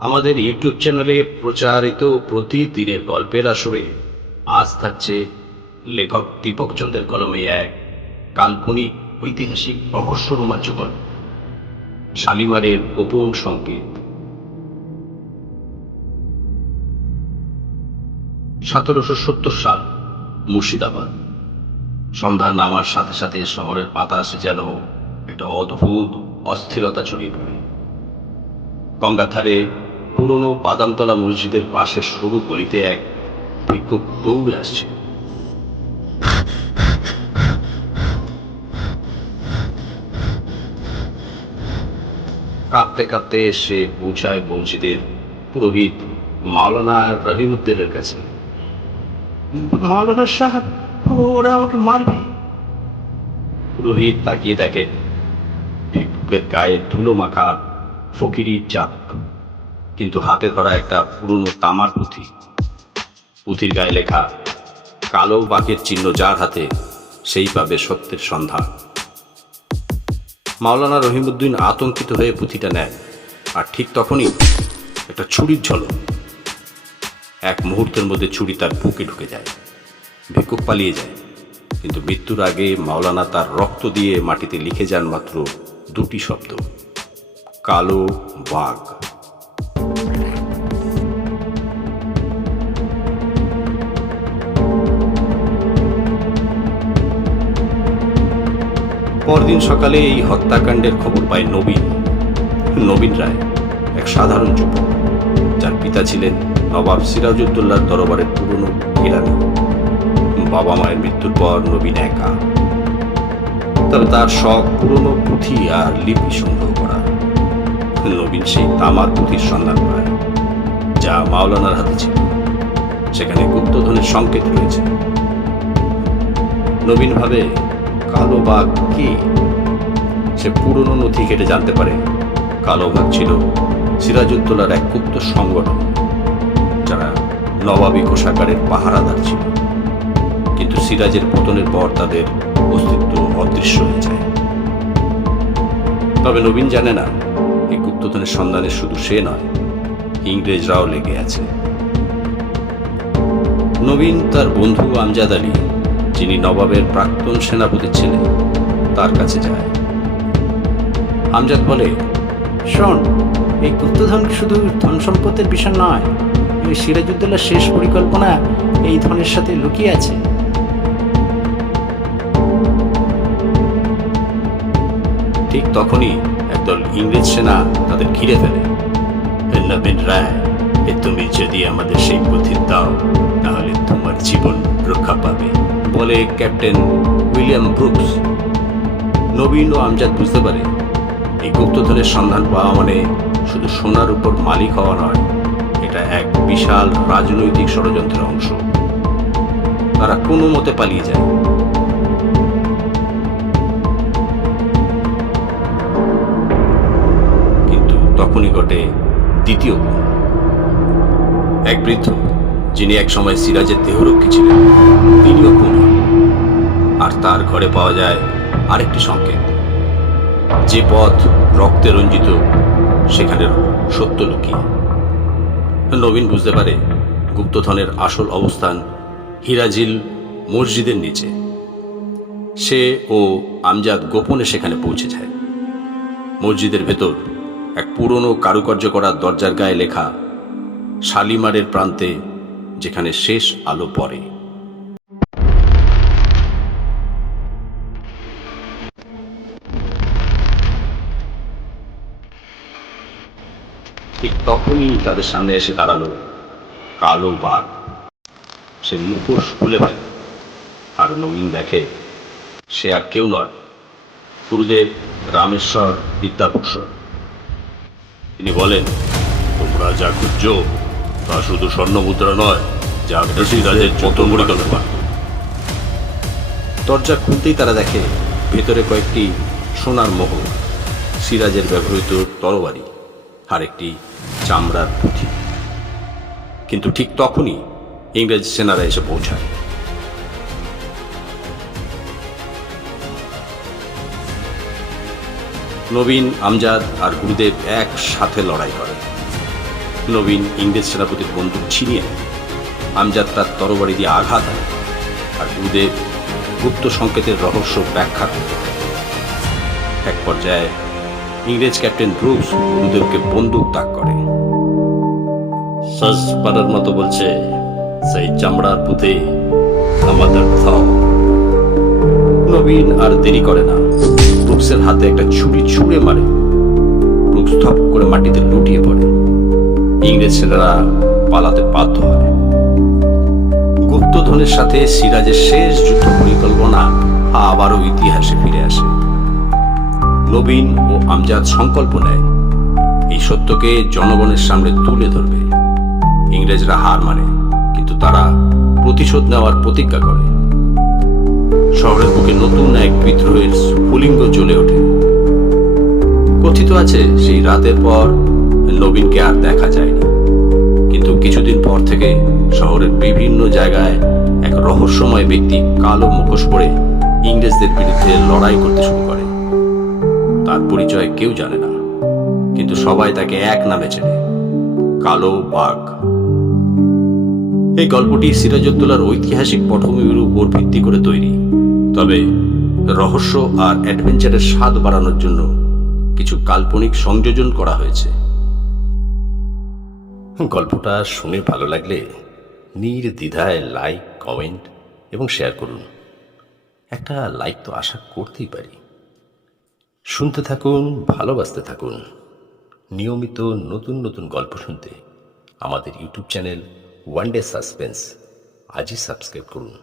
আমাদের ইউটিউব চ্যানেলে প্রচারিত প্রতিদিনের গল্পের আসরে আজ থাকছে লেখক দীপক চন্দ্রের কলমে এক কাল্পনিক ঐতিহাসিক রহস্য রোমাঞ্চকর শালিমারের গোপন সংকেত। 1770 সাল, মুর্শিদাবাদ। সন্ধ্যা নামার সাথে সাথে শহরের বাতাসে যেন একটা অদ্ভুত অস্থিরতা ছড়িয়ে পড়ে। গঙ্গার ধারে পুরনো বাদামতলা মসজিদের পাশে সরু গলিতে এক ভিক্ষুক দৌড়ে আসছে। কাঁপতে কাঁপতে সে পৌঁছায় মসজিদের পুরোহিত মাওলানা রহিমউদ্দিনের কাছে। মাওলানা সাহেব, ওরা আমাকে মারবে। পুরোহিত তাকিয়ে দেখে ভিক্ষুকের গায়ে ধুলো মাখা ফকিরি চাপ, কিন্তু হাতে ধরা একটা পুরনো তামার পুঁথি। পুঁথির গায়ে লেখা, কালো বাঘের চিহ্ন যার হাতে সেই পাবে সত্যের সন্ধান। মাওলানা রহিমউদ্দিন আতঙ্কিত হয়ে পুঁথিটা নেয়, আর ঠিক তখনই একটা ছুরির ঝলক। এক মুহূর্তের মধ্যে ছুরি তার বুকে ঢুকে যায়। ভিক্ষুক পালিয়ে যায়, কিন্তু মৃত্যুর আগে মাওলানা তার রক্ত দিয়ে মাটিতে লিখে যান মাত্র দুটি শব্দ, কালো বাঘ। পরদিন সকালে এই হত্যাকাণ্ডের খবর পায় নবীন রায়, এক সাধারণ যুবক, যার পিতা ছিলেন নবাব সিরাজউদ্দৌলার দরবারের পুরনো কেরানি। বাবা মায়ের মৃত্যুর পর নবীন একা। তবে তার শখ পুরনো পুঁথি আর লিপি সংগ্রহ করা। নবীন সেই তামার পুঁথির সন্ধান পায়, যা মাওলানার হাতে ছিল। সেখানে গুপ্তধনের সংকেত রয়েছে। নবীন ভাবে, কালো বাঘ কি? সে পুরনো নথি ঘেটে জানতে পারে কালো বাঘ ছিল সিরাজউদ্দৌলার এক গুপ্ত সংগঠন, যারা নবাবী কোষাগারের পাহারাদার ছিল। কিন্তু সিরাজের পতনের পর তাদের অস্তিত্ব অদৃশ্য হয়ে যায়। তবে নবীন জানে না, এই গুপ্তধনের সন্ধানে শুধু সে নয়, ইংরেজরাও লেগে আছে। নবীন তার বন্ধু আমজাদ আলী, যিনি নবাবের প্রাক্তন সেনাপতি ছিলেন, তার কাছে যায়। আমজাদ বলে, শোন, এই গুপ্তধন শুধু ধন সম্পদের বিষয় নয়, এই সিরাজউদ্দৌলার শেষ পরিকল্পনা এই ধনের সাথে লুকিয়ে আছে। ঠিক তখনই একদল ইংরেজ সেনা তাদের ঘিরে ফেলে। নবীন রায়, তুমি যদি আমাদের সেই পুঁথি দাও, তাহলে তোমার জীবন রক্ষা পাবে, বলে ক্যাপ্টেন উইলিয়াম ব্রুকস। নবীন ও আমজাদ বুঝতে পারে, এই গুপ্তধনের সন্ধান পাওয়া মানে শুধু সোনার উপর মালিক হওয়া নয়, এটা এক বিশাল রাজনৈতিক ষড়যন্ত্রের অংশ। তারা কোনো মতে পালিয়ে যায়। কিন্তু তখনই ঘটে দ্বিতীয় গুণ। এক বৃদ্ধ, যিনি এক সময় সিরাজের দেহরক্ষী ছিলেন, তিনিও খুন হন। আর তার ঘরে পাওয়া যায় আরেকটি সংকেত, যে পথ রক্তে রঞ্জিত, সেখানে সত্য লুকিয়ে। নবীন বুঝতে পারে গুপ্তধনের আসল অবস্থান হিরাজিল মসজিদের নিচে। সে ও আমজাদ গোপনে সেখানে পৌঁছে যায়। মসজিদের ভেতর এক পুরনো কারুকার্য করা দরজার গায়ে লেখা, শালিমারের প্রান্তে যেখানে শেষ আলো পড়ে। ঠিক তখনই তাদের সামনে এসে দাঁড়ালো কালো বাঘ। সে মুখোশ খুলে ফেলে, আর নবীন দেখে সে আর কেউ নয়, গুরুদেব রামেশ্বর বিদ্যাভূষণ। তিনি বলেন, তোমরা যা খুঁজছো তা শুধু স্বর্ণ মুদ্রা নয়, যা সিরাজের যত পরিকল্পনা। দরজা খুলতেই তারা দেখে ভেতরে কয়েকটি সোনার মোহর, সিরাজের ব্যবহৃত তরবারি আর একটি চামড়ার পুঁথি। কিন্তু ঠিক তখনই ইংরেজ সেনারা এসে পৌঁছায়। নবীন, আমজাদ আর গুরুদেব একসাথে লড়াই করে। নবীন ইংরেজ সেনাপতির বন্দুক ছিনিয়ে নেয়। আমজাদ তার তরবারি দিয়ে আঘাত আনে আর গুরুদেব গুপ্ত সংকেতের রহস্য ব্যাখ্যা করে। এক পর্যায়ে ইংরেজ ক্যাপ্টেন ব্রুকস গুরুদেবকে বন্দুক তাক করে। শেষবারের মতো বলছে, সেই চামড়ার পুঁতে আমাদের থাও। নবীন আর দেরি করে না, ব্রুকসের হাতে একটা ছুরি ছুঁড়ে মারে। ব্রুকস থপ করে মাটিতে লুটিয়ে পড়ে। ইংরেজ সেনারা পালাতে বাধ্য হয়। গুপ্তধনের সাথে সিরাজের শেষ যুদ্ধ পরিকল্পনা আবারও ইতিহাসে ফিরে আসে। নবীন ও আমজাদ সংকল্প নেয় এই সত্যকে জনগণের সামনে তুলে ধরবে। ইংরেজরা হার মানে, কিন্তু তারা প্রতিশোধ নেওয়ার প্রতিজ্ঞা করে। শহরের বুকে নতুন এক বিদ্রোহের স্ফুলিঙ্গ জ্বলে ওঠে। কথিত আছে সেই রাতের পর নবীনকে আর দেখা যায়নি, কিন্তু কিছুদিন পর থেকে শহরের বিভিন্ন জায়গায় এক রহস্যময় ব্যক্তি কালো মুখোশ পরে ইংরেজদের বিরুদ্ধে লড়াই করতে শুরু করে। তার পরিচয় কেউ জানে না, কিন্তু সবাই তাকে এক নামে চেনে, কালো বাঘ। এই গল্পটি সিরাজউদ্দৌলার ঐতিহাসিক পটভূমির উপর ভিত্তি করে তৈরি, তবে রহস্য আর অ্যাডভেঞ্চারের স্বাদ বাড়ানোর জন্য কিছু কাল্পনিক সংযোজন করা হয়েছে। গল্পটা শুনে ভালো লাগলে নির্দ্বিধায় লাইক, কমেন্ট এবং শেয়ার করুন। একটা লাইক তো আশা করতেই পারি। শুনতে থাকুন, ভালোবাসতে থাকুন। নিয়মিত নতুন নতুন গল্প শুনতে আমাদের YouTube channel one day suspense আজই সাবস্ক্রাইব করুন।